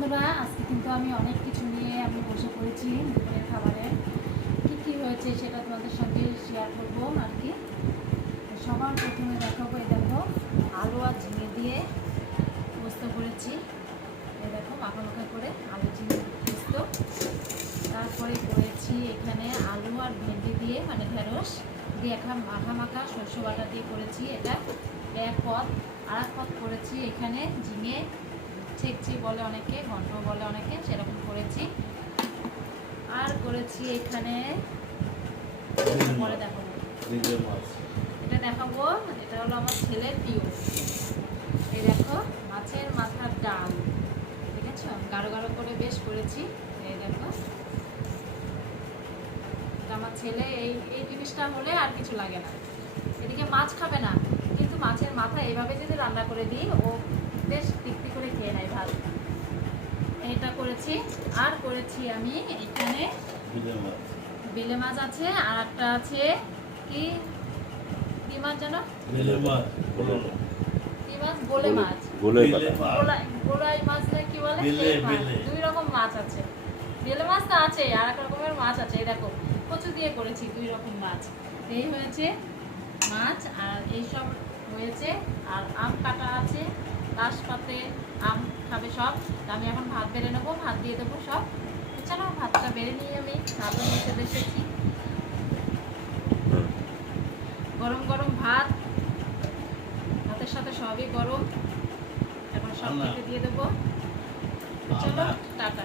বন্ধুরা, আজকে কিন্তু আমি অনেক কিছু নিয়ে আমি বসে পড়েছি দুপুরের খাবারে। কি হয়েছে সেটা তোমাদের সঙ্গে শেয়ার করবো আর কি। সবার প্রথমে দেখাবো, এই দেখো আলু আর ঝিঙে দিয়ে পোস্ত করেছি। এই দেখো মাখা মাখা করে আলু ঝিঙে পোস্ত। তারপরে করেছি এখানে আলু আর ভেন্ডি দিয়ে মানে ঢেঁড়স দিয়ে একটা মাখা মাখা শস্য বাটা দিয়ে করেছি। এটা এক পদ। আর এক পদ করেছি এখানে ঝিঙে ছেকচি বলে অনেকে, ঘন্ট বলে অনেকে, সেরকম করেছি। আর করেছি এখানে পরে দেখাবো, এটা দেখাবো। এটা হলো আমার ছেলের প্রিয়। এই দেখো মাছের মাথার ডাল, ঠিক আছে, গাঢ় গাঢ় করে বেশ করেছি। এই দেখো আমার ছেলে এই জিনিসটা হলে আর কিছু লাগে না। এদিকে মাছ খাবে না, কিন্তু মাছের মাথা এইভাবে যদি রান্না করে দিই ও বেশ তৃপ্তি করে খেয়ে নেয় ভাত। এটা করেছি। আর করেছি আমি এখানে বেলে মাছ আছে, আর একটা আছে কি কি মাছ জানো? কি মাছ? গোলে মাছ, গোলাই মাছ না কি বলে, দুই রকম মাছ আছে। বেলে মাছ তো আছে, আর এক রকমের মাছ আছে। এই দেখো কচু দিয়ে করেছি দুই রকম মাছ। এই হয়েছে মাছ, আর এইসব হয়েছে। আর আম কাটা আছে, লাস্ট পাতে আম খাবে সব। আমি এখন ভাত বেড়ে নেবো, ভাত দিয়ে দেবো সব। চলো ভাতটা বেড়ে নিয়ে আমি ভাতও নিতে বসেছি। গরম গরম ভাত, ভাতের সাথে সবই গরম। এখন সব খেতে দিয়ে দেবো। চলো টাটা।